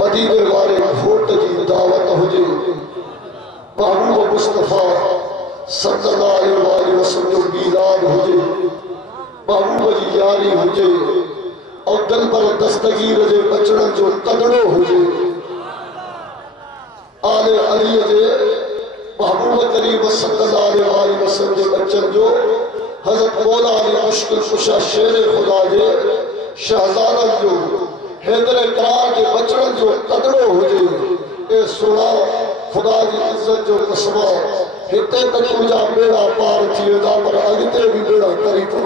बदीने वारे घोट जी दावत हुजे महबूब मुस्तफा सल्लल्लाहु अलैहि वसल्लम बीरान हुजे महबूब जी यारी हुजे और दिल पर दस्तगीर जे बचड़न जो तगड़ो हुजे आले अली जे महबूब करीम सल्लल्लाहु अलैहि वसल्लम जे बचन जो हजरत मौला अली मुश्किल कुशा शेर खुदा जे शहजादा जो हैदर करार के बचड़न जो तगड़ो हुजे ए सुना खुदा की इज्जत जो कसमा हिते तक तुझा बेड़ा पार थी वेंदा पर अॻिते भी बेड़ा करी तो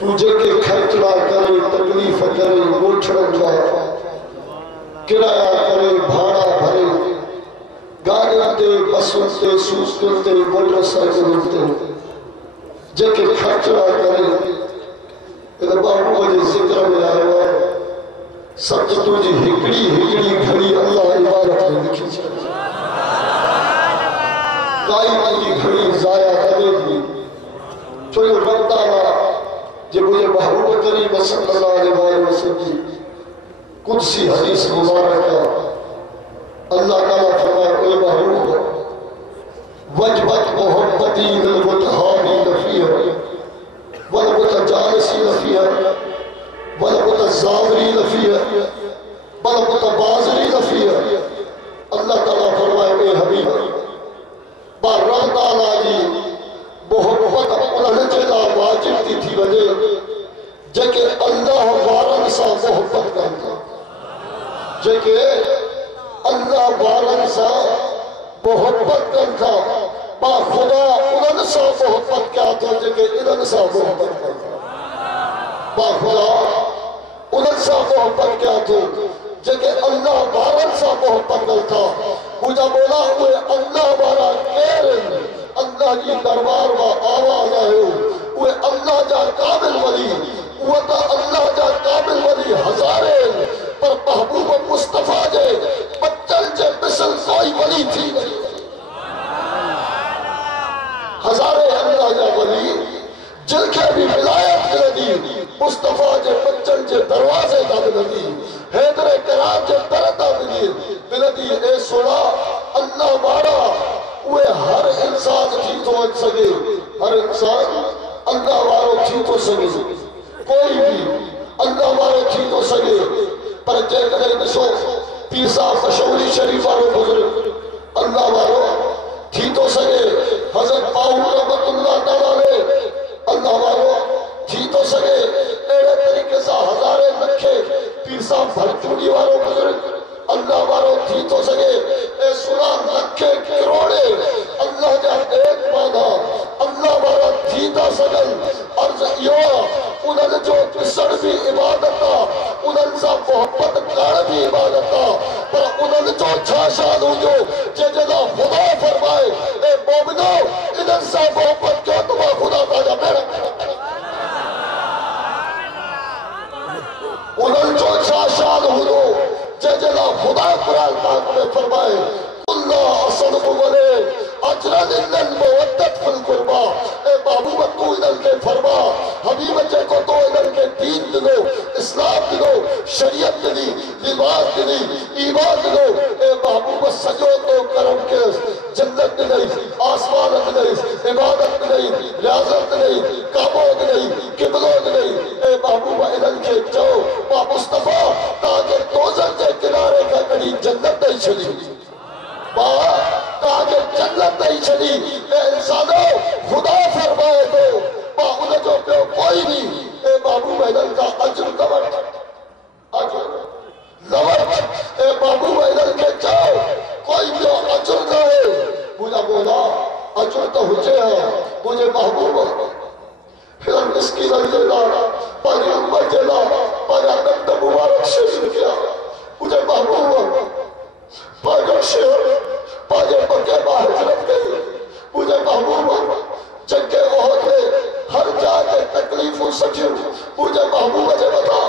तू जेके खर्चड़ा करे तकलीफ़ करे ॻोठड़नि जा किराया करे भाड़ा भरे गाड़ियुनि ते बसुनि ते सूसुनि ते मोटरसाइकिलुनि ते जेके खर्चड़ा करे इन बाबूअ जे ज़िक्र में आयो आहे सच तुझी हिकड़ी घड़ी अल्लाह इबादत में लिखी छे काई तुझी घड़ी ज़ाया करे थी छो जो रब जे मुझे महबूब करीम सल्लल्लाहु अलैहि वसल्लम जी कुदसी हदीस मुबारक अल्लाह ताला फरमाए ए महबूब वजबत मोहब्बती लिल मुतहाबी फीहा वल मुतजालिसी फीहा वल मुतज़ावरी फीहा वल मुतबाज़री फीहा अल्लाह ताला फरमाए ए हबीब पर रब ताला जी मोहब्बत उन्हनि जे लाइ वाजिब थी वञे जेके अल्लाह वारनि सां मोहब्बत कनि था जेके अल्लाह वारनि सां मोहब्बत कनि था पा खुदा उन्हनि सां मोहब्बत कया थो जेके इन्हनि सां मोहब्बत कनि था पा खुदा उन्हनि सां मोहब्बत कया थो जेके अल्लाह वारनि सां मोहब्बत कनि था मुंहिंजा मौला उहे अल्लाह वारा केर आहिनि अल्लाह जी दरबार में आवाज आयो उहे अल्लाह जा काबिल वली उहे तो अल्लाह जा काबिल वली हज़ारे पर महबूब मुस्तफा जे बच्चन जे मिसल कोई वली थी नहीं हज़ारे अल्लाह जा वली जिनखे भी विलायत मिलंदी मुस्तफा जे बच्चन जे दरवाजे ता मिलंदी हैदर करार जे दर ता मिलंदी ए सोना अल्लाह वारा उहे हर इंसान थी तो सके हर इंसान अल्लाह वारो थी तो सके कोई भी अल्लाह वारो थी तो सके पर जेकॾहिं ॾिसो पीर साहब मशहूरी शरीफ वारो बुजुर्ग अल्लाह वारो थी तो सके हज़रत बाहू रहमतुल्लाह ताला अल्लाह वारो थी तो सके अहिड़े तरीक़े सां हज़ारे लखे पीर साहब भरचूड़ी वारो बुजुर्ग अल्लाह वारो थी तो सके ए सुना लखे करोड़े अल्लाह जा एक माना अल्लाह वारा थी था सगन अर्ज इहो उन्हनि जो ॾिसण भी इबादत आहे उन्हनि सां मोहब्बत करण भी इबादत आहे पर उन्हनि जो छा शान हुजो जंहिंजे लाइ ख़ुदा फरमाए ए मोमिनो इन्हनि सां मोहब्बत कयो त मां ख़ुदा तव्हांजा भेण उन्हनि जो छा शान हुजो जंहिंजे लाइ ख़ुदा क़ुरान पाक में फरमाए अल्लाह असदु वले अजरन इल्लल मवद्दत फिल कुर्बा ए महबूब तू इन्हनि खे फरमा हबीब जेको तो इन्हनि खे दीन दिनो इस्लाम दिनो शरीयत दिनी लिबास दिनी ईमान दिनो ए महबूब सजो तो करम के जन्नत दिनई आसमान दिनई इबादत दिनई रियाजत दिनई काबो दिनई किबलो दिनई ए महबूब इन्हनि खे चओ मां मुस्तफा तव्हांखे दोज़ख जे किनारे खां कढी जन्नत ॾेई छॾी ताके जन्नत नहीं छड़ी ए इंसानो खुदा फरमाए तो मां उन जो पे कोई भी ए बाबू मैदान का अजर कवट अजर लवट ए बाबू मैदान के जाओ कोई भी अजर ना है मुझे बोला अजर तो हुजे है मुझे महबूब फिर इसकी लजेला पर उम्मत जेला पर अनंत मुबारक शरीफ किया मुझे महबूब पागल शेर पागे पक्के बाहर हजरत गई मुझे महबूब जंगे होते हर जाके तकलीफों सखियों मुझे महबूब जे बता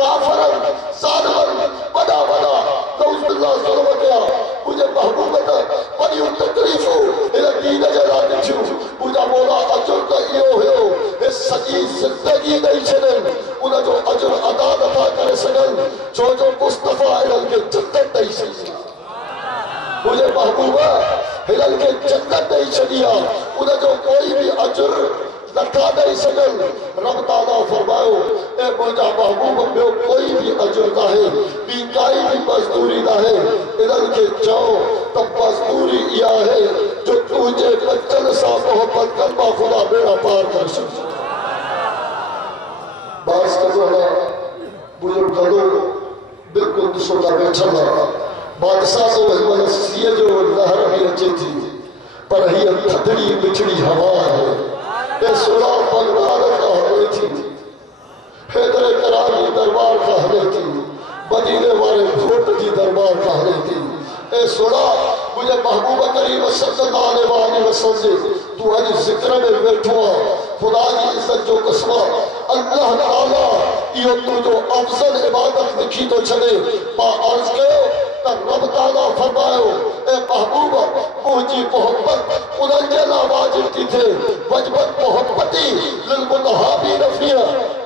काफरन सादवन बड़ा बड़ा नौज बिल्लाह जुल्म किया मुझे महबूब का बड़ी तकलीफों इला दीन जे लाइ ॾिठियूं मुझे मौला अजर त इहो हुयो हे सॼी ज़िंदगी ॾेई छॾनि उन जो अजर अदा नथा करे सघनि छो जो मुस्तफ़ा इन्हनि खे जन्नत ॾेई छॾी मुझे महबूबा हिलल के जन्नत नहीं छड़िया उन जो कोई भी अजर नथा दई सघल रब ताला फरमायो ए मुंहिंजा महबूब ॿियो कोई भी अजर ना है ॿी काई भी मजदूरी ना है इन्हनि खे चओ त मजदूरी इहा है जो तुंहिंजे बचन सां मोहब्बत कर मां ख़ुदा बेड़ा पार कर छॾियो बास कजो ना बुजुर्ग गलो बिल्कुल ॾिसो था वेठल बादशाह तो हिन सीअ जो लहर बि अचे थी पर हीअ थधड़ी मिठड़ी हवा है ये सुला बगदाद का हले थी हैदर करार की दरबार का हले थी मदीने वाले घोट की दरबार का हले थी ए सुला मुझे महबूब करीम सल्लल्लाहु अलैहि वसल्लम तू अज जिक्र में बैठो खुदा की इज्जत जो कसम अल्लाह ताला यो तुझो अफजल इबादत लिखी तो चले पा अर्ज कयो त रब ताला फरमायो ए महबूब मुझी मोहब्बत उन्हनि जे लाइ वाजिब थी थे वजबत मोहब्बती लिल मुतहाबी रफिया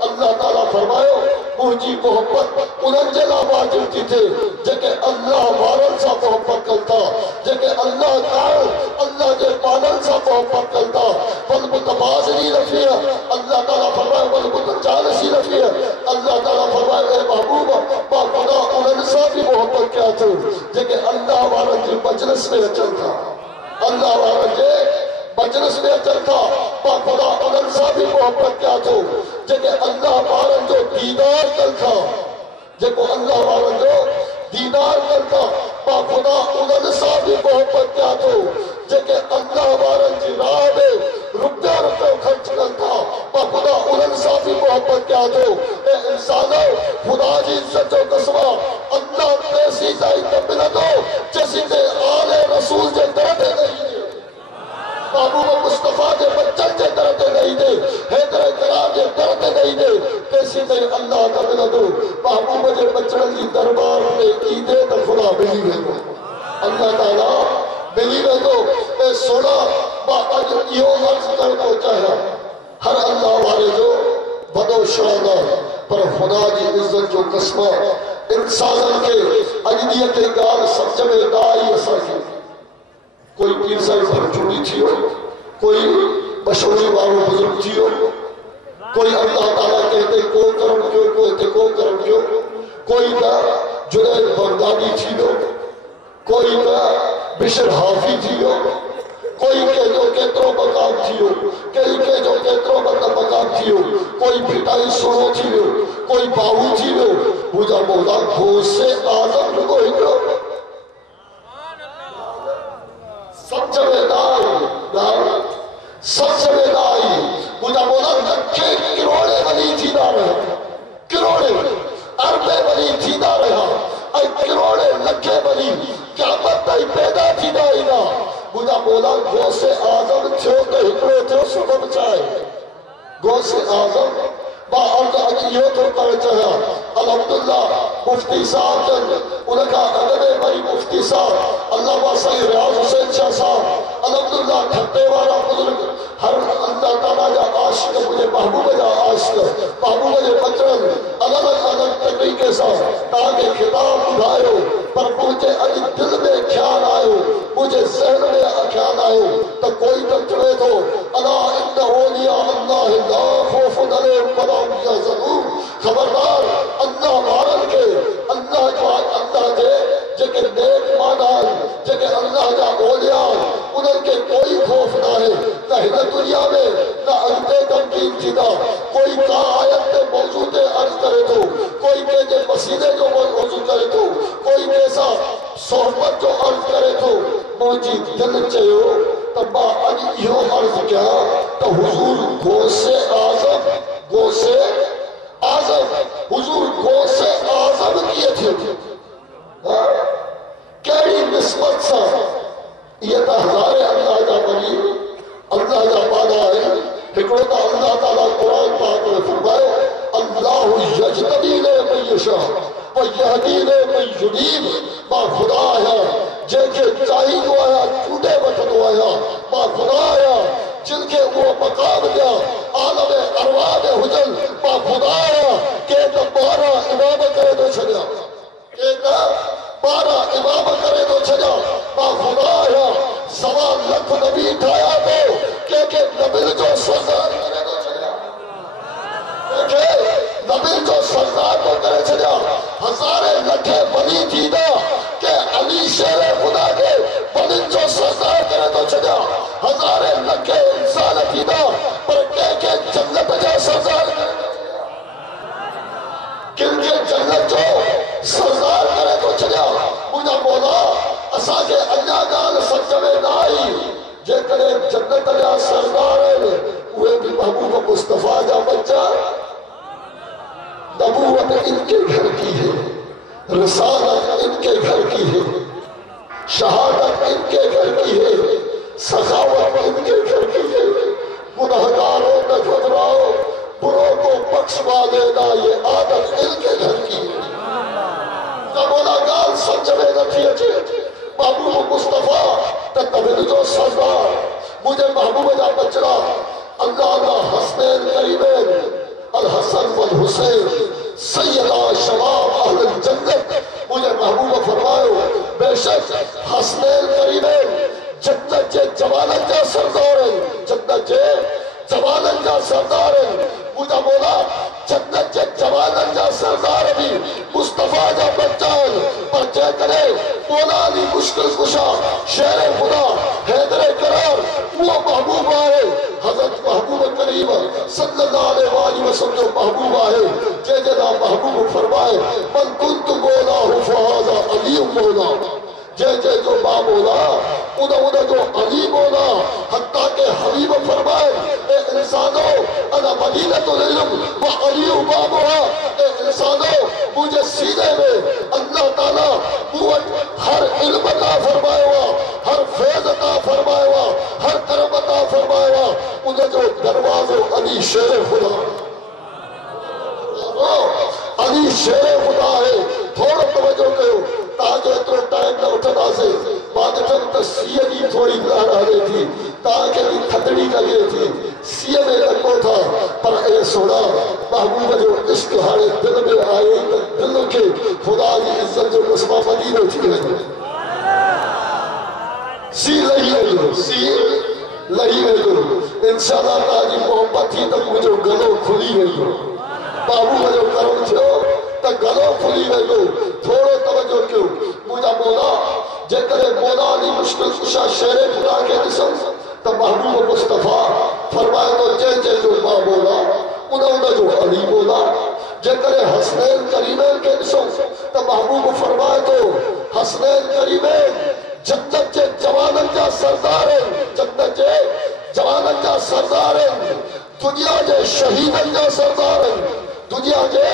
अल्लाह ताला फरमायो मुझी मोहब्बत उन्हनि जे लाइ वाजिब थी थे जेके अल्लाह वारनि सां मोहब्बत कनि था जेके अल्लाह ताला अल्लाह जे पालनि सां मोहब्बत कनि था वल मुतबाज़िली रफिया अल्लाह ताला फरमायो वल मुतजालिसी रफिया अल्लाह ताला फरमायो ए महबूब मां खुदा उन्हनि सां भी मोहब्बत कया थो जेके अल्लाह वारनि जे मजलिस में अचनि था अल्लाह वारनि जे मजलिस में अचनि था मां खुदा उन्हनि सां भी मोहब्बत कया थो जेके अल्लाह वारनि जो दीदार कनि था जेको अल्लाह वारनि जो दीदार कनि था मां खुदा उन्हनि सां भी मोहब्बत कया थो जेके अल्लाह वारनि जी राह में रुपया ख़र्च कनि था मां खुदा उन्हनि सां भी मोहब्बत कया थो ए इंसानो खुदा जी इज्जत जो कसम अल्लाह तेसी ताईं त मिलंदो जेसीं आले रसूल जे दर ते नहीं महबूब मुस्तफा के बच्चन के दर ते नहीं दे हैदर करार के दर ते नहीं दे तेसी ताईं अल्लाह न मिलंदो महबूब जे बच्चन जी दरबार में ईदे त खुदा मिली वेंदो अल्लाह ताला मिली वेंदो ए सोना मां अॼु इहो अर्ज़ करणो चाहियां हर अल्लाह वारे जो वॾो शान आहे पर खुदा जी इज़त जो कसम इंसाननि खे अॼु ॾींहं ते ॻाल्हि सम्झ में न आई असांखे कोई पीर साहिब पर चूड़ी थी वियो कोई मशहूरी वारो बुज़ुर्ग थी वियो कोई अल्लाह ताला कहते को कर्म कयो को हिते को कर्म कयो कोई त जुनैद बगदादी थी वियो कोई त बिशर हाफी थी वियो कोई कंहिंजो केतिरो मकाम थी वियो कंहिंजो केतिरो मकाम थी वियो कोई भिटाई सुहिणो थी वियो कोई बाहू थी वियो मुंहिंजा मौला गौसे आज़म रुगो हिकिड़ो समझ में न आई समझ में न आई मुंहिंजा मौला लखे किरोड़े वली थींदा रहिया किरोड़े अरबे वली थींदा रहिया ऐं किरोड़े लखे वली क़यामत ताईं पैदा थींदा ईंदा मुंहिंजा मौला गौसे आज़म थियो त हिकिड़ो थियो सबब छा आहे गौसे आज़म मां अर्ज़ अॼु इहो थो करणु चाहियां अल्हम्दुलिल्लाह मुफ्ती साहब जन उनखां अॻु में वरी मुफ्ती साहब अल्लामा साईं रियाज़ हुसैन शाह साहब अल्हम्दुलिल्लाह ठटे वारा बुज़ुर्ग हर अल्लाह ताला जा आशिक़ मुंहिंजे महबूब जा आशिक़ महबूब जे बचन अलॻि अलॻि तरीक़े सां तव्हांखे ख़िताब ॿुधायो पर मुंहिंजे अॼु दिलि में ख़्यालु आयो मुंहिंजे ज़हन में ख़्यालु आयो त कोई त चवे थो अला इन्न औलिया अल्लाह ला ख़ौफ़ुन अलैहिम वला हुम यहज़नून खबरदार अल्लाह वारनि खे अल्लाह जे जेके नेक माना आहिनि जेके अल्लाह जा औलिया उन्हनि खे कोई ख़ौफ़ न आहे न हिन दुनिया में न अॻिते तमकीन थींदा कोई का आयत ते मौज़ू ते अर्ज़ करे थो कोई कंहिंजे मसीदे जो मौज़ू करे थो कोई कंहिंसां सोहबत जो अर्ज़ करे थो मुंहिंजी दिलि चयो त मां अॼु इहो अर्ज़ कयां त हुज़ूर गौसे आज़म हुज़ूर गौसे आज़म कीअं थियो कहिड़ी निस्बत सां इहे त हज़ारे अल्लाह जा वली अल्लाह जा वादा आहिनि हिकिड़ो त अल्लाह ताला क़ुरान पाक में फरमायो अल्लाहु यजतबी मन यशा व यहदी मन युनीब मां ख़ुदा आहियां जंहिंखे चाहींदो आहियां चूंडे वठंदो आहियां मां ख़ुदा आहियां जिनखे उहो मक़ाम ॾियां आलम अरवाह में हुजनि मां ख़ुदा आहियां के त 12 इमाम करे थो छॾियां के त 12 इमाम करे थो छॾियां मां हथ नबी ठाया तो के नबी जो सरदार करे तो छड़िया के नबी जो सरदार तो करे छड़िया हजारे लखे बली थीदा के अली शेर खुदा के बली जो सरदार करे तो छड़िया हजारे लखे इंसान थीदा पर के जन्नत जा सरदार किनके जन्नत जो सरदार करे तो छड़िया मुझा मौला असा के अल्लाह गाल सच में ना आई जे करे जन्नत जा सरदार है वे भी महबूब मुस्तफा जा बच्चा नबूवत इनके घर की है रिसालत इनके घर की है शहादत इनके घर की है सखावत इनके घर की है गुनहगारों का घबराओ बुरों को बख्शवा देना ये आदत इनके घर की है बोला गाल सच में रखी अच्छे महबूब मुस्तफा तब जो सरदार मुझे महबूब जा बचड़ा अल्लाह हसनैन करीमैन अल हसन वल हुसैन सैयदा शबाब अहल जन्नत मुझे महबूब फरमायो बेशक हसनैन करीमैन जन्नत जे जवानत जा सरदार है जन्नत जे जवानत जा सरदार है मुझे बोला जन्नत जे जवानत जा सरदार भी मुस्तफा जा बच्चा पर जे करे बोला ली मुश्किल कुशा शेर खुदा हैदर करार वो महबूब है हजरत महबूब करीम सल्लल्लाहु अलैहि वसल्लम जो महबूब है जे जना महबूब फरमाए मन कुंत बोला हुफाजा अली बोला जे जे जो बा बोला उदा उदा जो अली बोला हत्ता के हबीब फरमाए ए इंसानो अना मदीनतुल इल्म व अली बाबुहा ए इंसानो मुझे सीने में अल्लाह ताला मुझे हर इल्म अता फरमाया हर फैज़ अता फरमाया हर करम अता फरमाया उदा जो दरवाज़ो अली शेर खुदा अली शेर खुदा है थोड़ा तवज्जो कयो ताजो तो टाइम न उठदा से बाद तक तो सीए की थोड़ी गार आ रही थी ताके की खतड़ी लगी थी सीए में लगो था पर ए सोना महबूब जो इश्क हारे दिल में आए तो दिल के खुदा की इज्जत जो मुस्मा मदीने थी सी लही गई इंशाल्लाह ताजी मोहब्बत थी तो मुझे गलो खुली गई बाबू जो करो थियो तो गलो खुली गयो थोड़ो तवज्जो क्यों मुझा मौला जे करे मौला ली मुश्किल कुशा शेर खुदा के दिसम तो महबूब मुस्तफा फरमाए तो जे जे जो मां बोला उदा जो अली बोला जे करे हसनैन करीमैन के दिसम तो महबूब फरमाए तो हसनैन करीमैन जन्नत के जवानन जा सरदार है जन्नत के जवानन जा सरदार है दुनिया के शहीदन जा सरदार है दुनिया के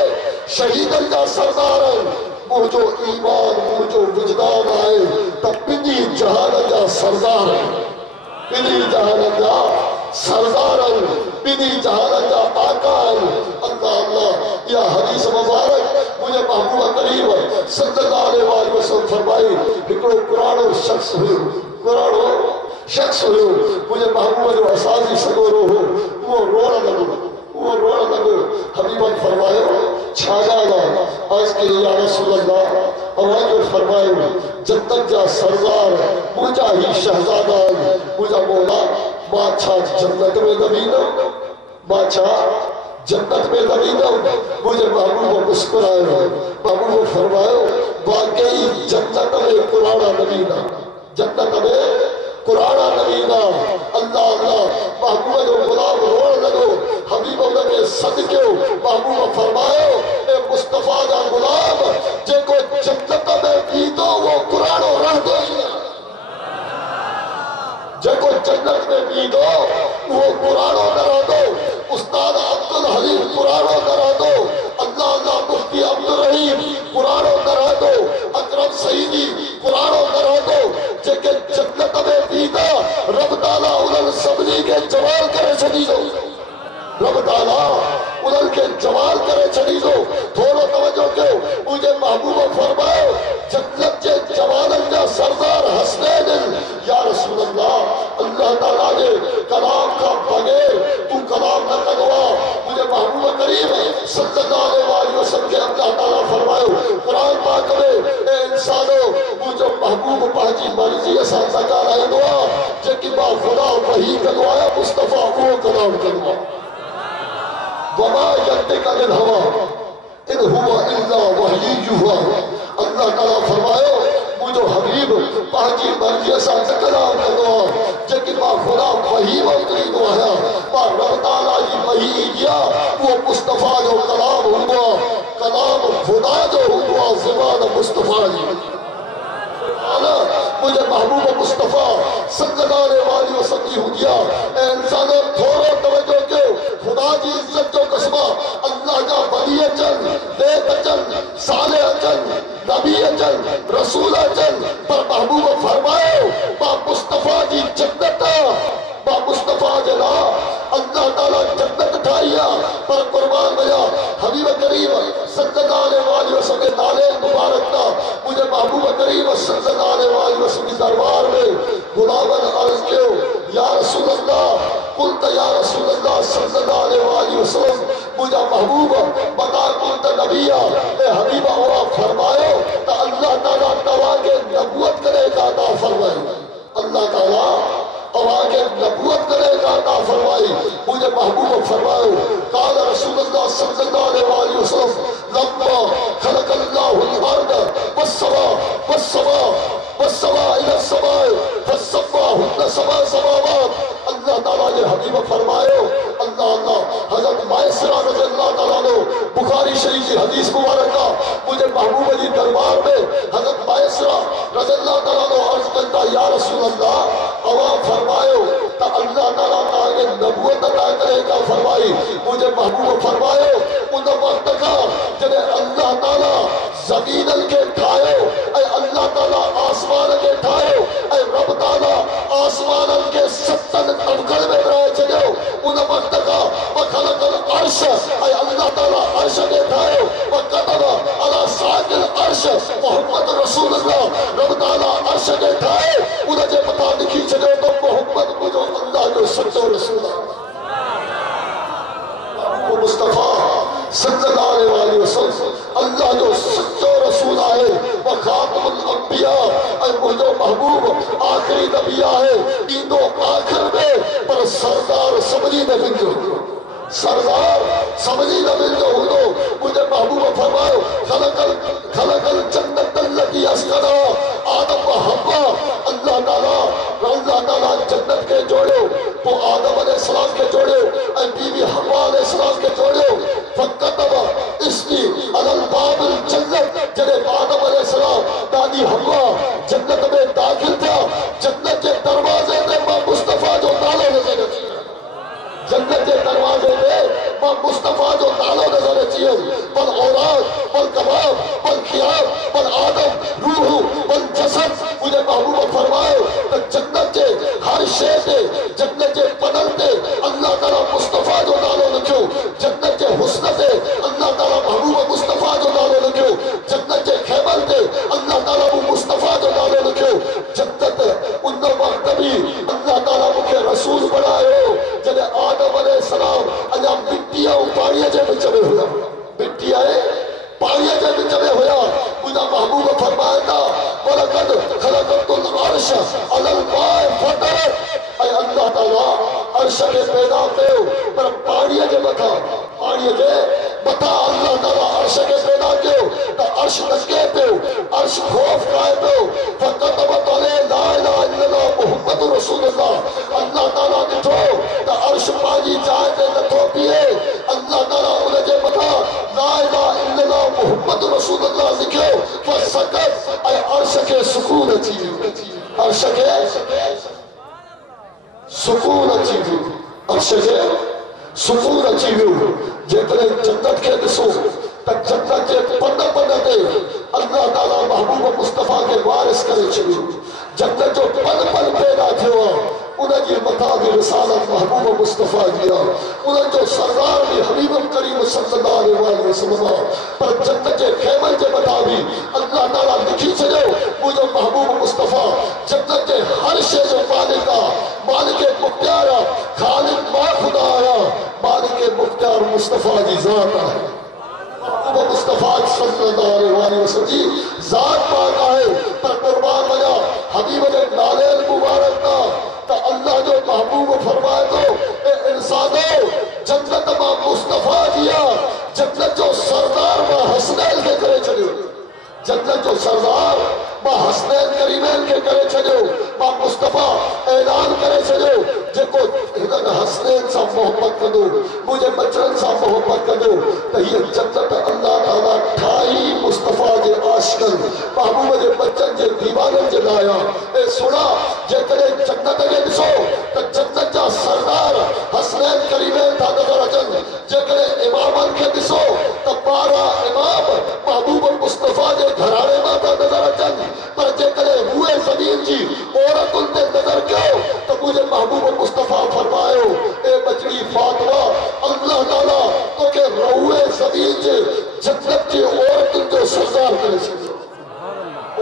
शहीदन जा सरदार है मुझो ईमान मुझो विजदान आए तब बिनी जहान जा सरदार है बिनी जहान जा सरदार है बिनी जहान जा आका है अल्लाह अल्लाह या हदीस मुबारक मुझे महबूब करीम सल्लल्लाहु अलैहि वसल्लम फरमाई हिकड़ो पुराणो शख्स हुयो पुराणो शख्स हुयो मुझे महबूब जो असाजी सगोरो हो वो रोण लॻो हबीबन फरमायो छा ॻाल्हि आज के या रसूल अल्लाह अवाजो फरमायो जन्नत जा सरदार मुझा ही शहजादा मुझा मौला मां छा जन्नत में न वेंदम मां छा जन्नत में न वेंदम मुझे महबूब मुस्कुरायो महबूब फरमायो वाकई जन्नत में पुराना न वेंदा जन्नत में पुराना नबीना अल्लाह अल्लाह महबूब जो गुलाम रोण लगो हबीब उनके सदके महबूब फरमायो ए मुस्तफा का गुलाम जेको जन्नत में पीतो वो पुरानो रहंदो जेको जन्नत में पीतो वो पुरानो न रहंदो उस्ताद अब्दुल हलीम पुरानो न रहंदो अल्लाह अल्लाह मुफ्ती अब्दुल रहीम पुरानो न रहंदो अकरम सईदी पुरानो न रहंदो जेके जन्नत में पीता रब ताला उन्हनि सभिनी के जवाल करे छॾींदो रब ताला उन्हनि के जवाल करे छॾींदो थोरो तवज्जो कयो मुंहिंजे महबूब फरमायो जन्नत जे जवाननि जा सरदार हसनैन या रसूल अल्लाह अल्लाह ताला जे कलाम का बगैर तू कलाम न कंदो आहे मुंहिंजे महबूब करीम सल्लल्लाहु अलैहि वसल्लम के अल्लाह ताला फरमायो कुरान पाक में ए इंसानो मुंहिंजो महबूब पंहिंजी मर्ज़ीअ सां ॻाल्हाईंदो आहे जेकी मां वही करवाया मुस्तफा वो कलाम करवा वमा यंतिकु अनिल हवा इन हुवा इल्ला वही युहा। अल्लाह ताला फरमायो मुझो हबीब पांची मर्जी सा कलाम करवा जेकी मां खुदा वही वतरी तो आया मां रब ताला जी वही दिया वो मुस्तफा जो कलाम हुआ कलाम खुदा जो हुआ ज़ुबान मुस्तफा जी मुझे महबूब मुस्तफा सल्लल्लाहु अलैहि वसल्लम हुदिया इंसानों थोड़ो तवज्जो के खुदा जी इज्जत जो कसमा अल्लाह का वली अचल नेक अचल साले अचल नबी अचल रसूल अचल पर महबूब फरमायो बा मुस्तफा जी जन्नत बा मुस्तफा जला अल्लाह ताला जन्नत ठाइया पर कुर्बान भया हबीब करीम सल्लल्लाहु अलैहि वसल्लम नाले मुबारक ना मुझे महबूब करीम सल्लल्लाहु अलैहि वसल्लम दरबार में गुलामन अर्ज कियो या रसूल अल्लाह कुल या रसूल अल्लाह सल्लल्लाहु अलैहि वसल्लम मुझे महबूब बता कुल नबिया ए हबीबा हुआ फरमायो तो अल्लाह ताला तवा के नबूवत करेगा अता फरमाए अल्लाह ताला तवा के नबूवत करेगा अता फरमाई मुझे महबूब फरमायो काल रसूलुल्लाह सल्लल्लाहु अलैहि वसल्लम लम्मा खलक़ल्लाहुल अर्द वस्समा वस्समा वस्समा इला समाए फसम्माहुन्ना समा समावात। अल्लाह ताला ने हबीब फरमायो अल्लाह अल्लाह हजरत मायसरा रज़ियल्लाहु ताला नो बुखारी शरीफ की हदीस मुबारक का मुझे महबूब जी दरबार में हजरत मायसरा रज़ियल्लाहु ताला नो अर्ज करता या रसूल अल्लाह अवा फरमायो ता अल्लाह ताला ताके नबूवत अता करेगा फरमाई मुझे महबूब फरमायो उन वक्त का जब अल्लाह ताला ज़मीन के ठायो ऐ अल्लाह ताला आसमान के ठायो ऐ रब ताला आसमान के 70 तबकल में रह चलो उन वक्त का वखलकल अर्श ऐ अल्लाह ताला अर्श के ठायो वकतब अला साकिल अर्श मोहम्मद रसूलुल्लाह रब ताला अर्श के ठायो उन जे पता लिखी चलो तो मोहम्मद मुझो अल्लाह जो सच्चो रसूल वो मुस्तफा सल्लल्लाहु अलैहि वसल्लम अल्लाह जो सच्चो रसूल आए वो खातमुल अंबिया और मुझो महबूब आखिरी नबी आए तीनों आखिर में पर सरदार समझी न मिलो सरदार समझी न मिलो मुझे महबूब फरमाओ खलकल खलकल जन्नत अल्लती अस्कना आदम व हव्वा अल्लाह ताला जन्नत के जोड़ो वो आदम अलैहिस्सलाम के जोड़ो और बीवी हव्वा अलैहिस्सलाम के जोड़ो फकतब इसकी अलल बाबिल जन्नत जने आदम अलैहिस्सलाम दादी हव्वा जन्नत में दाखिल था जन्नत के दरवाजे में मां मुस्तफा जो ताला नजर जन्नत के दरवाजे में मां मुस्तफा जो ताला नजर अचे पर औलाद पर कबाब पर खियाब पर आदम रूह पर जसद मुझे महबूब फरमायो तो जन्नत के हर शे से जन्नत के पदल पे अल्लाह ताला मुस्तफा जो नालो लिखो जन्नत के हुस्न से अल्लाह ताला महबूब मुस्तफा जो नालो लिखो जन्नत के खैबर पे अल्लाह ताला मुस्तफा जो नालो लिखो जन्नत उन वक्त भी अल्लाह ताला मुझे रसूल बनायो जने आदम अलैहिस्सलाम अजा मिट्टियां पानी जे विच में हुआ मिट्टियां पानी जे विच में हुआ मुझा महबूब फरमाया था वलकद खलक़तुल अर्श अलल माए फतरत ऐ अल्लाह ताला अर्श के पैदा कयो पर पानी जे मथा अल्लाह ताला अर्श के पैदा कयो तो अर्श लगे पियो अर्श खौफ खाए पियो फकतब तले ला इलाहा इल्लल्लाह मुहम्मद रसूलुल्लाह अल्लाह ताला ॾिठो तो अर्श पाजी चाहे ते नथो पिए अल्लाह ताला उन जे मथा ला इलाहा इल्लल्लाह मुहम्मद रसूलुल्लाह लिखियो फसकत ऐ अर्श के सुकून अची वियो अर्श के सुकून अची वियो अर्श के सुकून अची वियो जेकॾहिं जन्नत खे ॾिसो त जन्नत जे पन पन ते अल्लाह ताला महबूब मुस्तफा के वारिस करे छॾियो जन्नत जो पन पन पैदा थियो उनजी मथा भी रिसालत महबूब मुस्तफा जी उन जो सरदार भी हबीब करीम सल्लल्लाहु अलैहि वसल्लम पर जन्नत के खैमन के मथा भी अल्लाह ताला लिखी छॾियो मुझो महबूब मुस्तफा जन्नत के हर शे जो मालिक मुख्तियार खालिक मा खुदा आया मालिक मुख्तियार मुस्तफा जी ज़ात है महबूब मुस्तफा सल्लल्लाहु अलैहि वसल्लम जात पाक है पर कुर्बान वया हबीब के नाले मुबारक का तो अल्लाह ताजो महबूब फरमाए तो इंसानो जन्नत मां मुस्तफा दिया जन्नत जो सरदार मां हसनैन के करे चलो जन्नत जो सरदार मां हसनैन करीमैन के करे चलो मां मुस्तफा ऐलान करे चलो जेको हिनन हसनैन सा मोहब्बत कदो मुझे बचन सा मोहब्बत कदो त ये जन्नत अल्लाह ताला ठाई मुस्तफा जे आशिकन महबूब जे बचन जे दीवानन जे लाया ए सुना जे करे जन्नत के दिसो त जन्नत जा सरदार हसनैन करीमैन था नजर अचन जे करे इमामन के दिसो त 12 इमाम महबूब मुस्तफा जे घराने में था नजर अचन पर जे करे हुए जमीन जी औरतुन ते नजर कयो तो मुझे महबूब मुस्तफा फरमायो ए बचड़ी फातिमा अल्लाह ताला तो के रुए जमीन जे जन्नत के औरतुन जो सरदार करे छो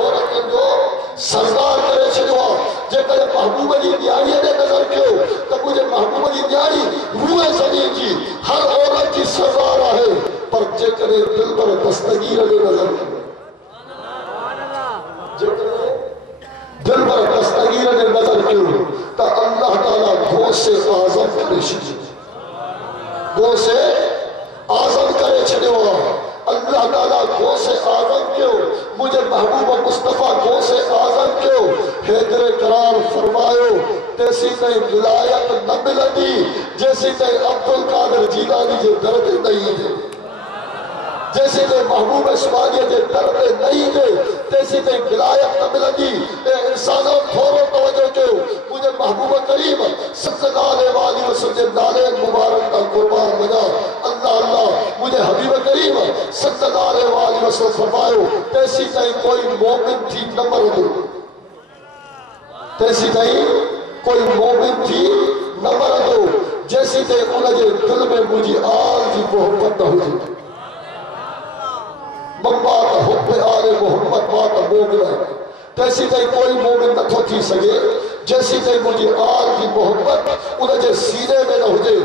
औरतुन जो सरदार करे छो जे करे महबूब जी न्यारी ने नजर कयो तो मुझे महबूब जी न्यारी रुए जमीन जी हर औरत की सरदार है पर जे करे दिल पर दस्तगीर ने नजर कयो दिल पर दस्तगीर ने नजर क्यों तो अल्लाह ताला गो से आजम करे गो से आजम करे छो अल्लाह ताला गो से आजम क्यों मुझे महबूब मुस्तफा गो से आजम क्यों हैदर करार फरमायो तैसी तई विलायत न मिलंदी जैसी तई अब्दुल कादिर जीलानी जे दर्द नहीं थे जैसे ते महबूब सुबानी जे दर्द नहीं थे तैसी ते विलायत न मिलंदी ए इंसानों थोरो तवज्जो कयो मुझे महबूब करीम सल्लल्लाहु अलैहि वसल्लम नाले मुबारक का कुर्बान बना अल्लाह अल्लाह मुझे हबीब करीम सल्लल्लाहु अलैहि वसल्लम फरमायो तैसी ते कोई मोमिन थी न मरदो तैसी ते कोई मोमिन थी न मरदो जैसी ते उन जे दिल में मुझी आल जी मोहब्बत न हुजे मम्मा का हुब्बे आले मोहम्मद बात मोमिन तैसी तई कोई मोमिन न थो थी सके जैसी तई मुझी आल की मोहब्बत उन जे सीने में न हुजे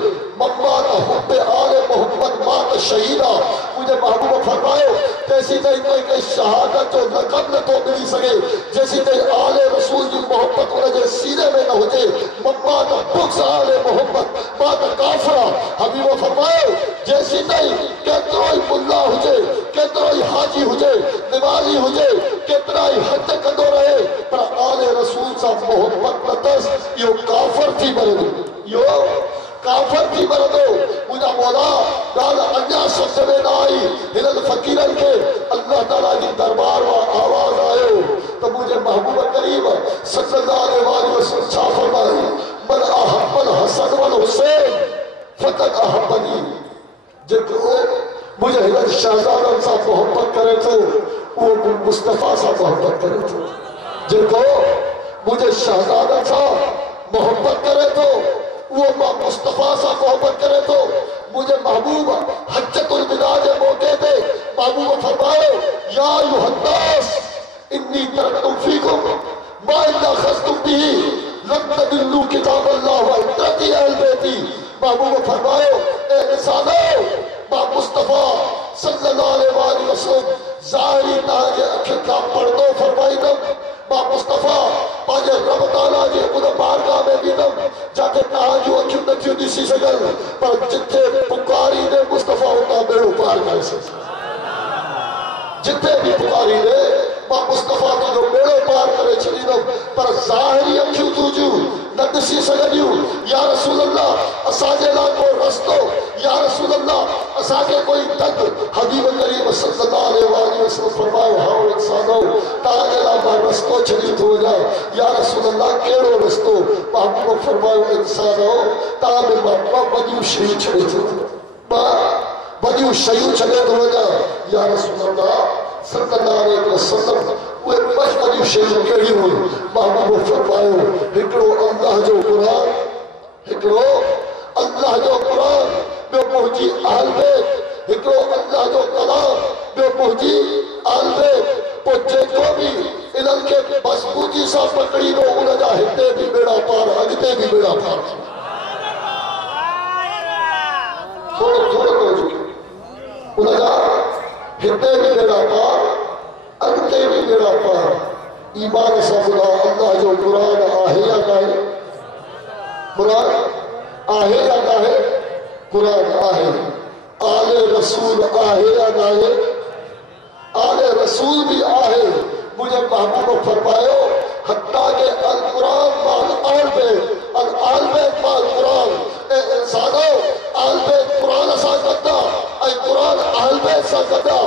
मम्मा का हुब्बे आले मोहम्मद बात शहीदा मुझे महबूब फरमायो तैसी तई कोई शहादत जो लक़ब न तो मिली सके जैसी तई आले रसूल की मोहब्बत उन जे सीने में न हुजे मम्मा का बुग़्ज़ आले मोहम्मद बात काफरा हबीब फरमायो जैसी तई केतरो ही मुल्ला हुजे केतरो ही हाजी हुजे निमाजी हुजे केतरा ही हज कंदो रहे पर आले रसूल सा मोहब्बत न तस यो काफर थी मरदो यो काफर थी मरदो मुझा मौला गाल अन्या शब्द में ना आई हिनन फकीरन के अल्लाह ताला की दरबार में आवाज आयो तो मुझे महबूब करीम सल्लल्लाहु अलैहि वसल्लम छा फरमायो मन अहब्बल हसन वल हुसैन फकत अहब्बनी जेको मुझे हिनन शहजादन सा मोहब्बत करे तो वो मुस्तफा सा मोहब्बत करे तो जेको मुझे शहजादा सा मोहब्बत करे तो वो मुस्तफा सा मोहब्बत करे तो मुझे महबूब हज्जतुल विदा के मौके पे महबूब फरमाए या अय्युहन्नास इन्नी तरक्तु फीकुम मा इल्ला खस्तुम बिही लन तदिल्लु किताबल्लाह व इत्रती अहल बैती महबूब फरमाए ए इंसानो मां मुस्तफा सल्लल्लाहु अलैहि वसल्लम ज़ाहिरी ताजे अखिन का पर्दो फरमाइदम मां मुस्तफा पाजे रब ताला जे उन बारगाह में बीदम जाके कहा जो अखिन नथियूं दिसी सगल पर जिथे पुकारी ने मुस्तफा उता बेड़ो पार कर सके जिथे भी पुकारी ने मां मुस्तफा जो बेड़ो पार करे छदीदम पर ज़ाहिरी अखियूं तुजू न दिसी सगदियूं या रसूल अल्लाह असाजे ला को रस्तो या रसूल अल्लाह असाके कोई दग हबीब करीम सल्लल्लाहु अलैहि वसल्लम फरमायो हां इंसानो ताजे ला मां रस्तो छदी तो जा या रसूल अल्लाह केड़ो रस्तो महबूब फरमायो इंसानो ताबे मां बदियूं शयूं छदी तो मां बदियूं शयूं छदे तो जा या रसूल अल्लाह सल्लल्लाहु अलैहि वसल्लम वे बदियूं शयूं केड़ी हुई महबूब फरमायो हिकड़ो अल्लाह जो कुरान हिकड़ो अल्लाह जो कुरान ॿियो मुंहिंजी अहल बैत हिकिड़ो अल्लाह जो कलाम ॿियो मुंहिंजी अहल बैत पोइ जेको बि इन्हनि खे मज़बूती सां पकड़ींदो उन जा हिते बि बेड़ा पार अॻिते बि बेड़ा पार थोरो थोरो उन जा हिते बि बेड़ा पार अॻिते बि बेड़ा पार ईमान सां ॿुधा अल्लाह जो क़ुरान आहे या न आहे आहे आले रसूल आहे या नाहे आले रसूल भी आहे मुझे महबूब फरमायो हत्ता के अल कुरान माल आलबे अल आलबे माल कुरान ए इंसानो आलबे कुरान असा कदा ऐ कुरान आलबे सा कदा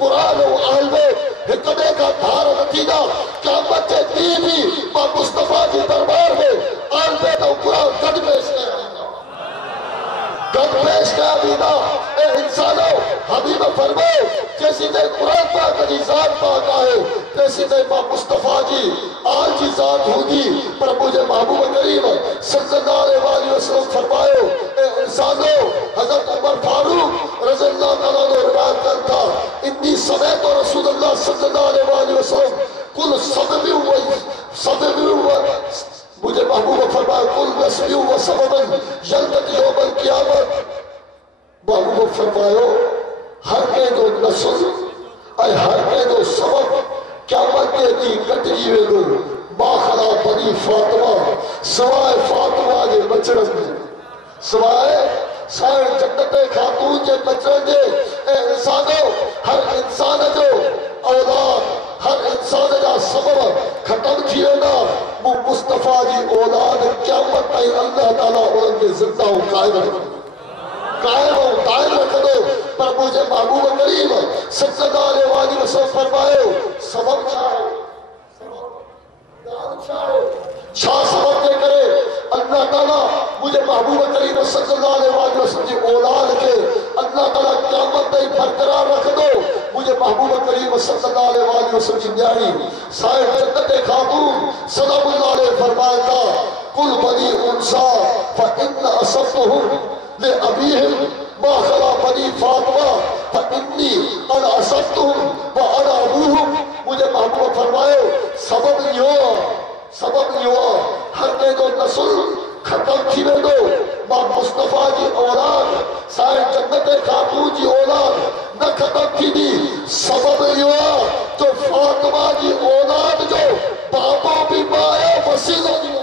कुरान और आलबे हिकड़े का धार नतीजा क़यामत के ॾींहुं भी मां मुस्तफा जी दरबार में आलबे तो कुरान गद पेश कया वींदा ए इंसानो हबीब फरमायो जैसी ते कुरान पाक जी ज़ात पाक आहे तैसी ते मां मुस्तफा जी आल जी ज़ात हूंदी पर मुझे महबूब करीम सल्लल्लाहु अलैहि वसल्लम फरमायो ए इंसानो हज़रत उमर फारूक रज़ियल्लाहु ताला अन्हु रिवायत करन था इन्नी समेत रसूलुल्लाह सल्लल्लाहु अलैहि वसल्लम कुल सबबी व मुझे महबूब फरमाया कुल नस्बियु व सबबन यल्तक़ी यौमल क़ियामत महबूब फरमायो हर के जो नस्ल ऐं हर के जो सबब क़यामत के ॾींहुं कटिजी वेंदो माखला बनी फातिमा सवाइ फातिमा जे बचड़नि में सवाइ साईं जन्नत खातून जे बचड़नि जे ऐं इंसानो हर इंसान जो औलाद हर इंसान जा सबब खत्म थी वेंदा मुस्तफा जी औलाद क़यामत ताईं अल्लाह ताला उन्हनि खे ज़िंदा कायम रखंदो पर मुझे महबूब करीम सल्लल्लाहु अलैहि वसल्लम फरमायो सबब छा आहे छा सबब जे करे अल्लाह ताला मुझे महबूब करीम सल्लल्लाहु अलैहि वसल्लम जी औलाद के अल्लाह ताला क़यामत ताईं बरकरार रखंदो मुझे महबूब करीम सल्लल्लाहु अलैहि वसल्लम जी न्याणी साहिब जन्नत खातून सलामुल्लाह अलैहि फरमाया कुल बनी उनसा फइन्न असबतहुम ले अबीहिम मा खला बनी फातिमा फइन्नी अना असबतहुम व अना अबूहुम मुझे महबूब फरमायो सबब यो हर के जो नस्ल खत्म थी वेंदो मां मुस्तफा जी औलाद साईं जन्नत खातून जी औलाद न खत्म थींदी सबब इहो जो फातिमा जी औलाद जो बाबो भी माया वसीलो भी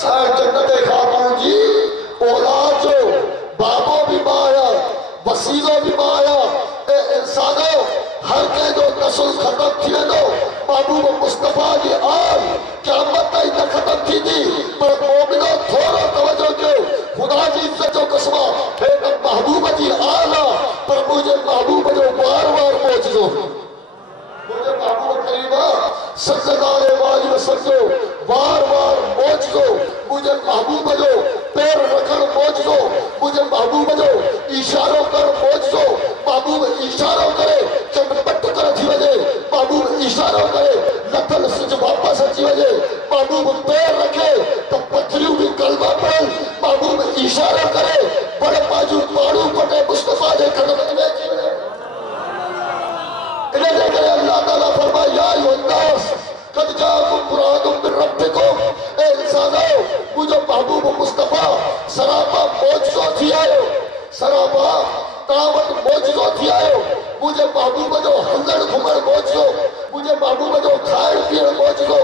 साईं जन्नत खातून जी औलाद जो बाबो भी माया वसीलो भी माया ए इंसानो हर के जो नस्ल खत्म थी वेंदो महबूब मुस्तफा जी आल क़यामत ताईं न खत्म थींदी पर मोमिनो थोरो तवजो कयो खुदा जी इज्जत जो कसम हे त महबूब जी आल पर मुझे महबूब जो बार-बार मौजूदो मुझे महबूब करीम सल्लल्लाहु अलैहि वसल्लम बार-बार मौजूदो मुझे महबूब जो पैर रखण मौजूदो मुझे महबूब जो इशारो कर मौजूदो महबूब इशारो करे चंद पट कर थी वजे महबूब इशारो करे लथल सिज वापस अची वजे महबूब पैर रखे तो पथरियूं भी कलमा पढ़ महबूब इशारो करे बड़ बाजू माण्हू पटे मुस्तफा जे कदमनि में अची वञे इन जे करे अल्लाह ताला फरमाया या अय्युहन्नास कद जाअकुम बुरहानुम मिन रब्बिकुम ए इंसानो मुझो महबूब मुस्तफा सरापा मौजूदो थी आयो सरापा तावत मौजूदो थी आयो मुझे महबूब जो हलण घुमण मौजूदो मुझे महबूब जो खाइण पीअण मौजूदो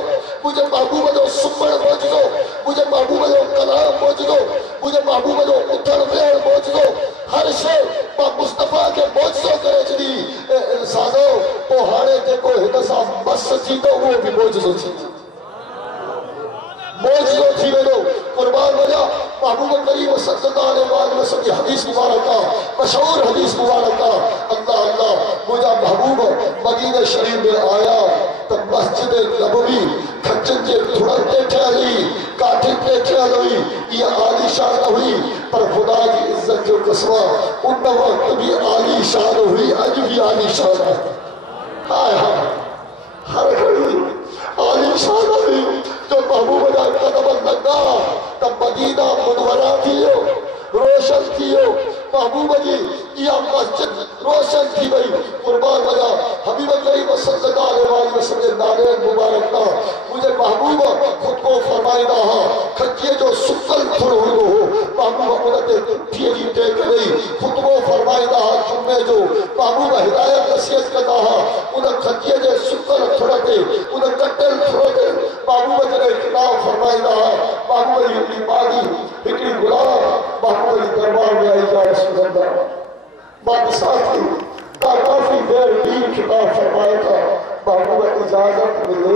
मुझे महबूब जो सुम्हण मौजूदो मुझे महबूब जो कलाम मौजूदो मुझे महबूब जो उथण वेहण मौजूदो हर शइ मां मुस्तफा के मौजूदो करे छॾी ए इंसानो पोइ हाणे जेको हिन सां मस थींदो उहो बि मौजूदो थींदो मौजूदो थी वेंदो कुर्बान वजा महबूब करीम सल्लल्लाहु अलैहि वसल्लम की हदीस मुबारक मशहूर हदीस मुबारक अल्लाह अल्लाह मुझा महबूब मदीना शरीफ में आया तो मस्जिद नबवी खच्चन जे धुड़न ते ठहियल हुई काठिन ते ठहियल हुई ये आलीशान हुई पर खुदा की इज्जत जो कसम उन वक्त भी आलीशान हुई अज भी आलीशान है हाय हाय हर घड़ी आलीशान हुई जो महबूब जा कदम लगा तो मदीना मुनव्वरा थियो रोशन थियो महबूब जी या मस्जिद रोशन थी वही कुर्बान वजा हबीब करीम सल्लल्लाहु अलैहि वसल्लम नारे मुबारक का मुझे महबूब खुद को फरमाइदा हा खच्चे जो सुकल थोड़ो हो महबूब उनते पिए जी टेक नहीं खुद को फरमाइदा हा जुम्मे जो महबूब हिदायत नसीहत करदा हा उन खच्चे जे सुकल थोड़े ते उन कटल थोड़े ते महबूब जने किताब फरमाइदा हा महबूब जी बादी हिकड़ी गुलाम महबूब जी दरबार में आई जा रसूल अल्लाह बात साथी काफी देर दीन किताब फरमाया था महबूब इजाजत मिले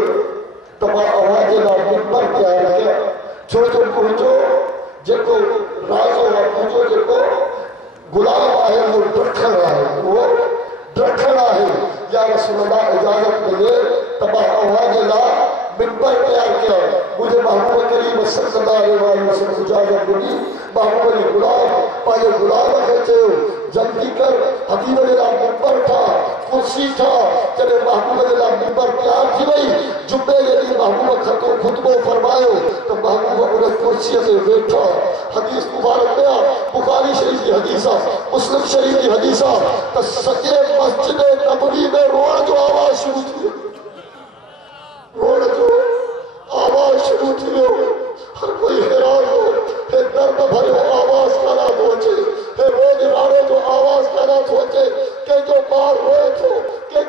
तो मां आवाज ला मिंबर तैयार किया छो जो पहुंचो जेको राजो है पहुंचो जेको गुलाम आहे वो डरखड़ा है या रसूल अल्लाह इजाजत मिले तो मां आवाज ला मिंबर तैयार किया मुझे महबूब करीम सल्लल्लाहु अलैहि वसल्लम इजाजत मिली महबूब ने गुलाम पाए गुलाम कहते हो जल्दी कर हबीब अल्लाह मिंबर था कुर्सी था चले महबूब अल्लाह मिंबर तैयार थी भाई जुम्मे यदि महबूब खतो खुतबो फरमायो तो महबूब उन कुर्सी पे बैठा हदीस मुबारक में बुखारी शरीफ की हदीस मुस्लिम शरीफ की हदीस तो सजे मस्जिद नबवी में रोड जो आवाज शुरू थी रोड जो आवाज शुरू थी हर कोई हैरान हो हे दर्द भरे आवाज करा पहुंचे हे रोज राड़े जो आवाज करा पहुंचे के जो बार रोए थो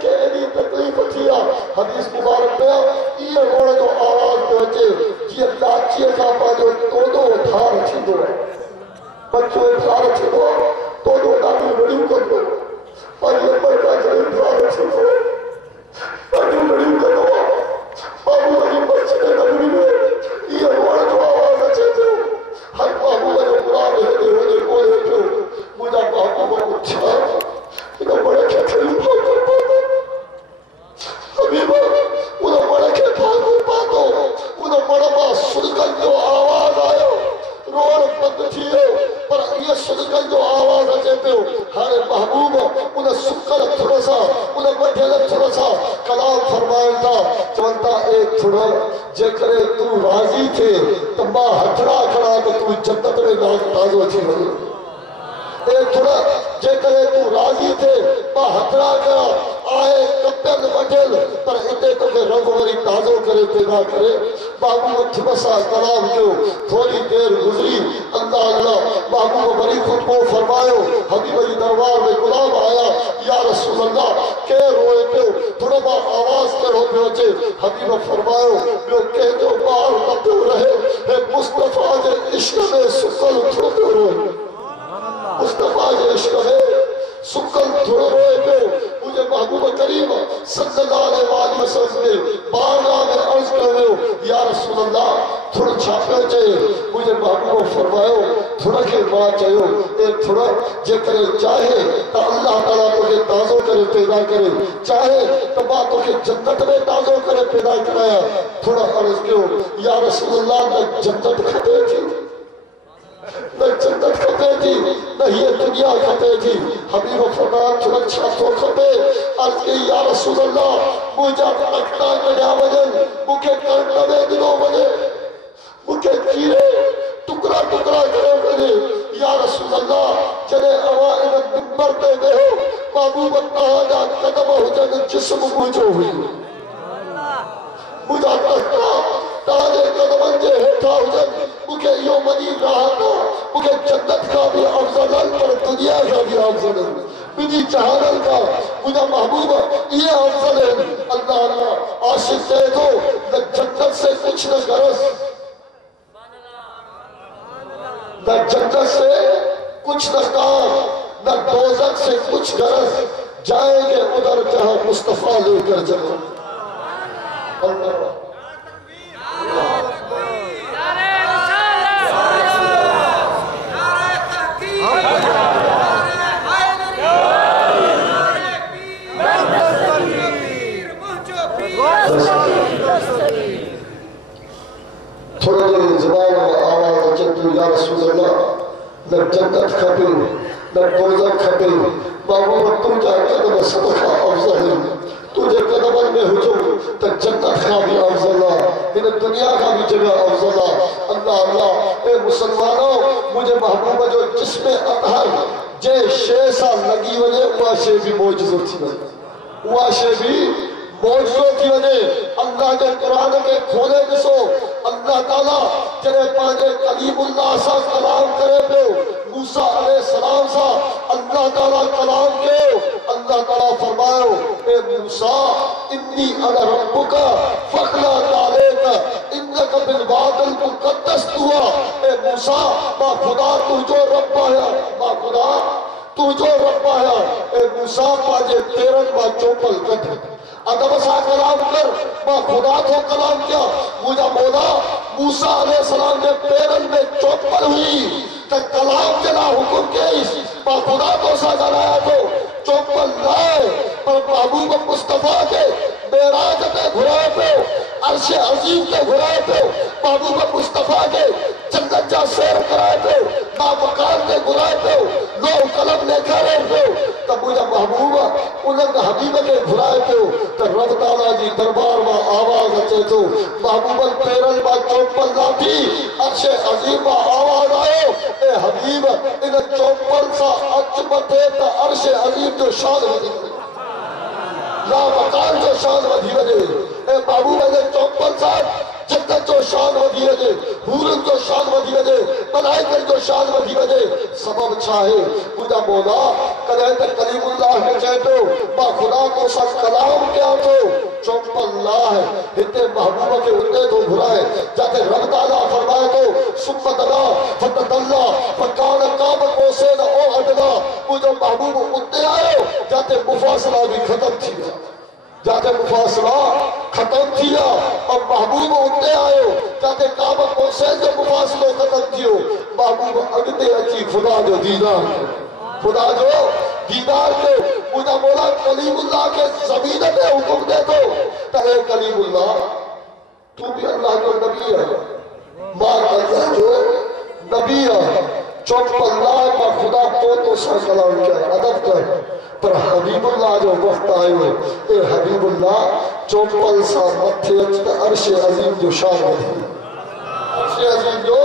के एडी तकलीफ थी हदीस मुबारक में ये रोड जो आवाज पहुंचे जी लाची का पाजो तोदो धार थींदो बच्चो धार थींदो तोदो डाली बड़ी को पर ये बड़ा जड़ी धार थींदो डाली बड़ी को बाबू बड़ी बच्चे नबी में ये रोड जो आवाज अचे थो हर बाबू जो गुलाम है होने को है जो मुझा बाबू को छा इधर बड़े के तकलीफ हो अभी वो उधर बड़े के पातो उधर बड़ा बा सुलगन जो आवाज आयो रोड बंद थियो पर ये सुलगन जो आवाज अचे पियो हर महबूब उन सुकल थोड़ा सा उन वठल थोड़ा सा कलाम फरमाया था चवंता ए थोड़ा जे करे तू राजी थे तो मां हथड़ा खड़ा तो तू जन्नत में ताजो थी वई ए थोड़ा जे करे तू राजी थे मां हथड़ा खड़ा आए कपल वठल पर इते तो के रब वरी ताजो करे पैदा करे बाबू थबसा कलाम जो थोड़ी देर गुजरी अल्लाह अल्लाह बाबू वरी खुद को फरमायो हबीब जी दरबार में गुलाम आया या रसूल अल्लाह के रोए पे थोड़ा बा आवाज करो पहुंचे हबीब फरमायो जो के जो बार न रहे हे मुस्तफा के इश्क में सुकल थोड़ो रोए मुस्तफा के इश्क में सुकल थोड़ो रोए पे मुझे महबूब करीम सल्लल्लाहु अलैहि वसल्लम ने बारगाह में अर्ज कयो या रसूल अल्लाह थोड़ा छापे चाहिए मुझे महबूब फरमायो थोड़ा के बात चाहिए ए थोड़ा जे करे चाहे तो अल्लाह ताला तो के ताजो करे पैदा करे चाहे तो बात तो के जन्नत में ताजो करे पैदा कराया थोड़ा अर्ज कयो या रसूल अल्लाह ने जन्नत खपे थी न जन्नत खपे थी न ये दुनिया खपे थी हबीब फरमाया थोड़ा छातो खपे अर्ज के या रसूल अल्लाह मुझा तकता कढिया वजन मुखे कर्ण में दिलो वजे मुखे कीरे टुकड़ा टुकड़ा करे वजे या रसूल अल्लाह जने अवा इन मिंबर पे बेहो महबूब तहाजा कदम हुजन जिस्म मुझो हुई मुझा तकता ताजे कदमन जे हेठा हुजन मुखे यो मनी राहत मुखे जन्नत का भी अफजल पर दुनिया का भी अफजल बिनी जहानल का मुझा महबूब ये अफजल है अल्लाह अल्लाह आशिक कहे तो न जन्नत से कुछ न गरज न जन्नत से कुछ न काम न दोजख से कुछ गरज जाएंगे उधर जहां मुस्तफा लेकर चलो अल्लाह थोड़ा देर ज़बान में आवाज़ अचे थी या रसूल अल्लाह न जन्नत खपे न दोज़ख खपे बाबू तुझा कदम सबका अफजल है तुझे कदमन में हुजो तो जन्नत का भी अफजल है इन दुनिया का भी जगह अफजल है अल्लाह अल्लाह ए मुसलमानों मुझे महबूब जो जिसमें अतहर जे शे सा लगी वने उहा शे भी मौजूद थी वने उहा शे भी मौजूद थी वने अल्लाह के कुरान के के खोले ॾिसो अल्लाह ताला जॾहिं पंहिंजे कलीमुल्लाह सां कलाम करे पियो मूसा अलैहिस्सलाम सां अल्लाह ताला कलाम कयो अल्लाह ताला फरमायो ए मूसा इन्नी अना रब्बुका फखला तालेका इन्नका बिल वादिल मुक़द्दस तुआ ए मूसा मां खुदा तुझो रब आया मां खुदा तुझो रब आया ए मूसा पंहिंजे पेरनि मां चोपल कढ अदब सां कलाम कर मां खुदा को कलाम किया मुझा मौला मूसा अलैहिस्सलाम के पेरनि में चोपल हुई त कलाम जला हुकुम कईस मां खुदा तो सा ॻाल्हायां थो चोपल लाए पर महबूब मुस्तफा के मेराज ते घुराए पियो अर्श अज़ीम ते घुराए पियो महबूब मुस्तफा के जन्नत जा सैर कराए पियो मां मकान ते घुराए पियो लो कलम लेखारे पियो त मुझा महबूबा उन्हनि हबीब के घुराए पियो त रब ताला जी दरबार में आवाज अचे थो महबूबन पेरनि मां चोपल लाठी अर्श अज़ीम मां आवाज आयो ए हबीब इन चोपल सां अच मथे त अर्श अज़ीम जो शान वधी ला मकान जो शान वधी वञे ए महबूब जे चोपल सां जन्नत जो शान वधी वञे हूरन जो शान वधी वञे मलाइकनि जो शान वधी वञे सबब छा आहे मुंहिंजा मौला कॾहिं त कलीमुल्लाह खे चए थो मां खुदा तो सां कलाम कयां थो चोपल लाह हिते महबूब खे उते थो घुराए जिते रब ताला फरमाए थो सुम्मत ला फतदल्ला फकान काब कोसेन ओ अदना मुंहिंजो महबूब उते आयो जिते मुफासला भी खत्म थी विया जाते मुफासला खत्म थिया और महबूब उते आयो जाते काब कोसेन जो मुफासलो खत्म थियो महबूब अगते अची खुदा जो दीदार खुदा जो दीदार के मुझा मौला कलीमुल्लाह के जमीन पे हुक्म दे दो तहे कलीमुल्लाह तू भी अल्लाह जो नबी है मां अल्लाह जो नबी है चौपल लाए मां खुदा तो सा कलाम किया अदब कर पर हबीबुल्लाह जो वक्त आयो ए हबीबुल्लाह चोपल सा मथे अच अर्श अज़ीम जो शान वधी अर्श अज़ीम जो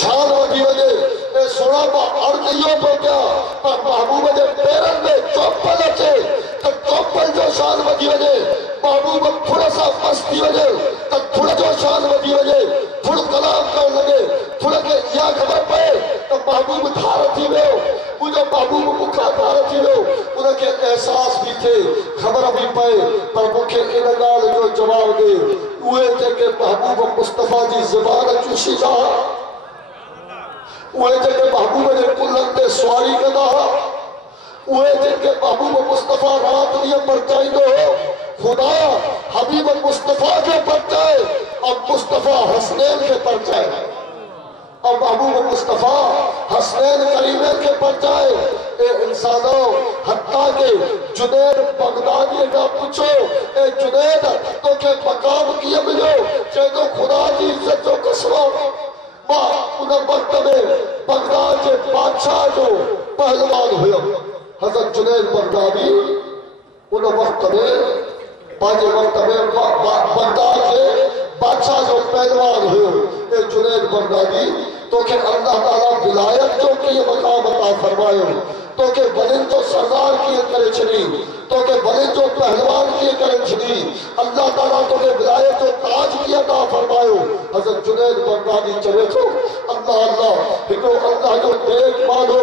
शान वधी वञे ए सोना मां अर्ज इहो पियो कया पर महबूब जे पेरनि में चोपल अचे त चोपल जो शान वधी वञे महबूब फुड़ सां मस्त थी वञे त फुड़ जो शान वधी वञे फुड़ कलाम करण लॻे फुड़ खे इहा ख़बर पए त महबूब धार थी वियो मुझो महबूब मुखा धार थी वियो उनके एहसास भी थे खबर भी पए पर मुखे इन गाल जो जवाब दे उहे जेके महबूब मुस्तफा जी ज़बान चूसी था उहे जेके महबूब जे कुल्हनि ते सवारी कंदा उहे जेके महबूब मुस्तफा रात ॾींहुं परचाईंदो खुदा हबीब मुस्तफा खे परचाए और मुस्तफा हसनैन खे परचाए और महबूब मुस्तफा हसनैन करीमैन के परचाए ए इंसानों हत्ता के जुनैद बगदादी का पूछो ए जुनैद तो के मकाम किए मिलो चाहे तो खुदा की इज्जत जो कसम मां उन वक्त में बगदाद के बादशाह जो पहलवान हुयो हजरत जुनैद बगदादी उन वक्त में पांचे वक्त में बगदाद के बादशाह जो पहलवान हुयो ए जुनैद बगदादी तो के अल्लाह ताला विलायत जो के मकाम अता फरमायो तो के बलिन जो सरदार किए करे छड़ी तो के बलिन जो पहलवान किए करे छड़ी अल्लाह ताला तो के विलायत जो ताज किए अता फरमायो हजरत जुनैद बगदादी चले तो अल्लाह अल्लाह हिको अल्लाह जो नेक मानो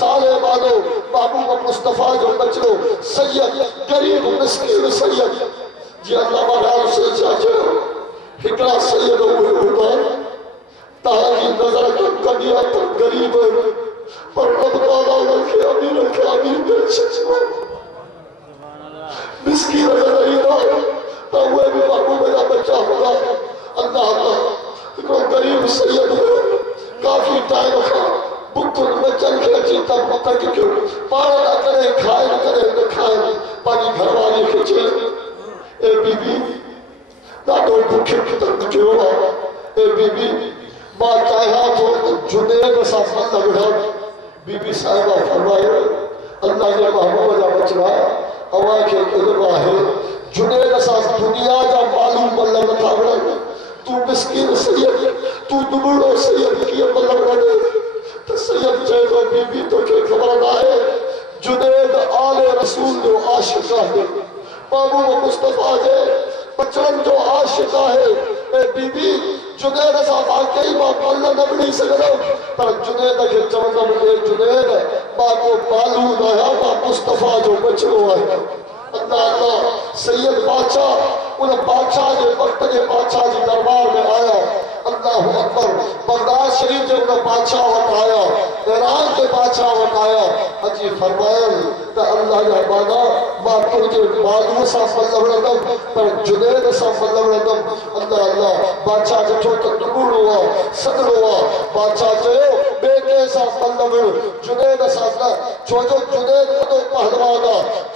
साले मानो महबूब मुस्तफा जो बचलो सैयद गरीब मिस्कीन सैयद जी अल्लाह वाला से चाचो हिकड़ा सैयद हुआ ताकि नजर कदिया पर गरीब पर रब ताला उनके अमीर कर सको मिस्कीन अगर नहीं तो वो भी महबूब का बच्चा होगा अल्लाह अल्लाह को गरीब सैयद हो काफी टाइम का बुक में चल के अच्छी तक तक क्यों पार न करे खाए न करे न खाए पानी घर वाले के चले ए बीबी ना तो भूखे की तरफ क्यों ए बीबी मां चाहिया तो जुनैद सा मतलब है बीबी साहिबा फरमाए अल्लाह के महबूब जा बचना हवा के इल्म है जुनैद सा दुनिया जा मालूम मतलब था बड़ा तू मिस्कीन सैयद तू दुबड़ो सैयद की मतलब रहे तो सैयद चाहिए बीबी तो के खबर ना है जुनैद आले रसूल जो आशिक है महबूब मुस्तफा जे बचन जो आशिक है ए बीबी जुनैद सा वाकई मां पल्ला न बनी सकदो पर जुनैद के चवंदम ए जुनैद मां को मालूम आया मां मुस्तफा जो बचड़ो है अल्लाह अल्लाह सैयद बादशाह उन बादशाह के वक्त के बादशाह जी दरबार में आया अल्लाह अकबर बगदाद शरीफ जो उन बादशाह वट आया ईरान के बादशाह वट आया अजी फरमाया त अल्लाह या बादा मां तुझे मालूम सा मतलब रदम पर जुनैद सा मतलब रदम अल्लाह अल्लाह बादशाह जो तो दुगुड़ो हुआ सदरो हुआ बादशाह चयो बेटे सा मतलब जुनैद सा छो जो जुनैद तो पहलवान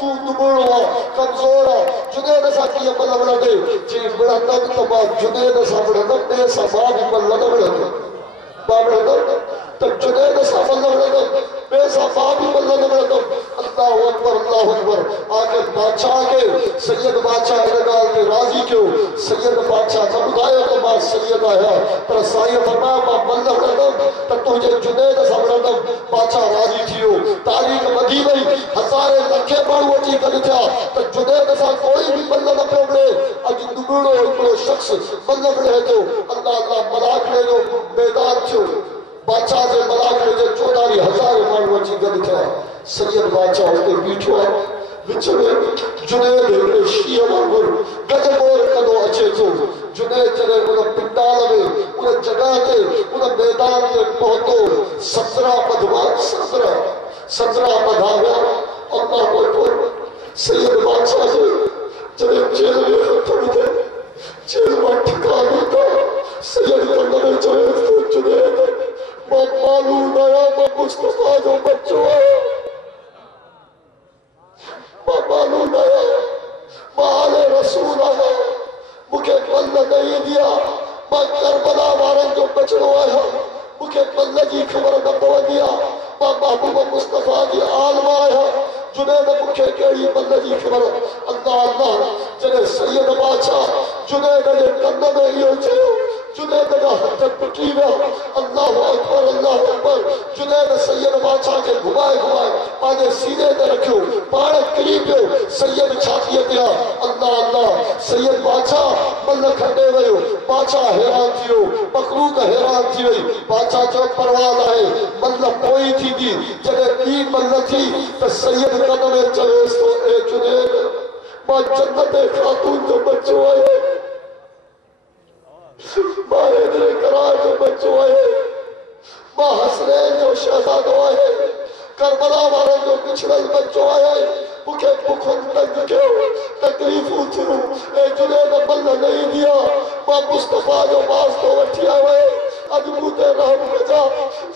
तू दुगुड़ो हुआ कमजोर जुनैद सा की मतलब रदे जी बड़ा तब तो बात जुनैद सा बड़ा बे सा बाब मतलब रदे बाब रदे तब जुनैद सा मतलब रदे बे सा बाब मतलब रदे अल्लाह अकबर आके बादशाह के सैयद बादशाह इन गाल ते राजी क्यों सैयद बादशाह जब बुधायो तो बात सैयद आया पर साईं फरमाया मां मतलब रदम त तुझे जुनैद सा रदम बादशाह राजी थियो तारीख वधी वई हजारे लखे माण्हू अची गॾु थिया त जुनैद सा कोई भी मतलब न पियो मिले अॼु दुगुणो हिकिड़ो शख्स मतलब रहे थो अल्लाह अल्लाह मलाकड़े जो मैदान थियो बादशाह जे मलाकड़े जे 14,000 माण्हू अची गॾु थिया सैयद बादशाह उते बीठो आहे विच में जुनैद हिकिड़े शींहं वांगुरु गजगोर कंदो अचे थो जुनैद जॾहिं उन पिंडाल में उन जॻह ते उन मैदान ते पहुतो 17 पधवान 17 पधा विया अल्लाह अकबर सैयद बादशाह जे जॾहिं जेल में ख़तमु थिए जेल मां ठका ॾींदा सैयद कंदे चयो तो जुनैद मां मालूम आया मां मुस्तफा जो बच्चो आहियां मां मालूम आया मां आले रसूल आया मूंखे कल नहीं दिया मां करबला वारनि जो बचड़ो आहियां मूंखे कल जी ख़बर न पवंदी आहे मां महबूब मुस्तफा जी आलम आहियां जुनैद मूंखे कहिड़ी बल जी ख़बर अल्लाह अल्लाह जॾहिं सैयद बादशाह जुनैद जे कन में इहो चयो जुनैद जा हथ टुटी विया अल्लाह अकबर जुनैद सैयद बादशाह खे घुमाए पंहिंजे सीने ते रखियो पाण किरी पियो सैयद छातीअ ते अल्लाह अल्लाह सैयद बादशाह मल खटे वियो बादशाह हैरान थी वियो मखलूक हैरान थी वई बादशाह चयो परवाह नाहे मल पोइ थींदी जॾहिं ॿी मल थी त सैयद कन में चयोसि तो ए जुनैद मां जन्नत खातून जो बच्चो आहियां मां हेदरे करार जो बच्चो आहे मां हसनैन जो शहजादो आहे करबला वारनि जो पिछड़ल बच्चो आहे मूंखे बुखुनि तंग कयो तकलीफ़ूं थियूं ऐं जुनैद बल नहीं दिया मां मुस्तफा जो वास्तो वठी आयो अॼु मूं ते रहम कजा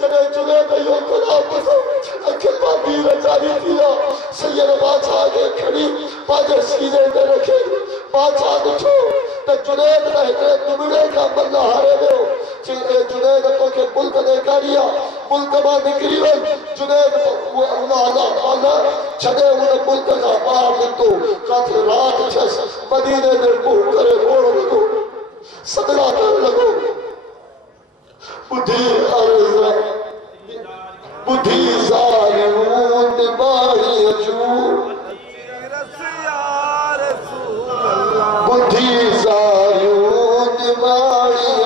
जॾहिं जुनैद इहो कलाम ॿुधो अखियुनि मां नीर जारी थी विया सैयद बादशाह खे खणी पंहिंजे सीने ते रखी बादशाह ॾिठो त जुनैद न हिकिड़े दुबड़े खां बल हारे वियो चई ए जुनैद तोखे मुल्क ॾेखारी आहे मुल्क मां निकिरी वञ जुनैद छॾे उन मुल्क खां ॿाहिरि निकितो काथे राति थियसि मदीने में मुंहुं करे रोअण लॻो सदड़ा करण लॻो बुधी ज़ालिमूं निभाईअ जूं बुधी ज़ालिमूं निभाईअ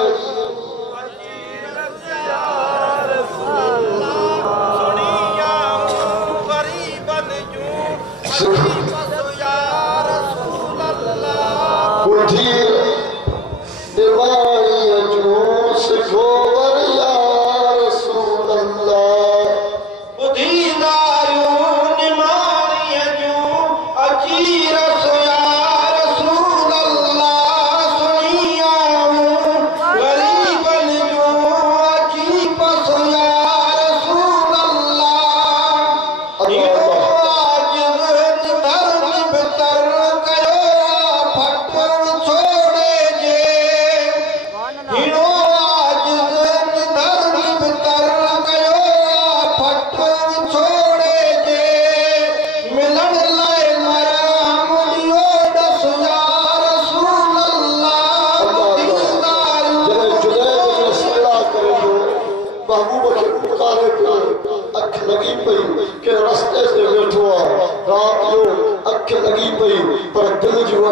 बुधी निभाईअ जूं सिखो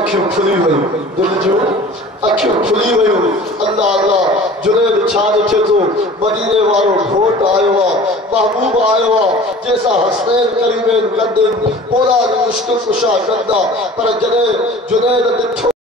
अखियूं खुली वयूं दिल जो अखियूं खुली वयूं अल्लाह अल्लाह जुनैद छा ॾिठे थो मदीने वारो घोट आयो आहे महबूब आयो आहे जंहिंसां हसनैन करीमैन कंदे औलाद मुश्किल कुशा कंदा पर जॾहिं जुनैद ॾिठो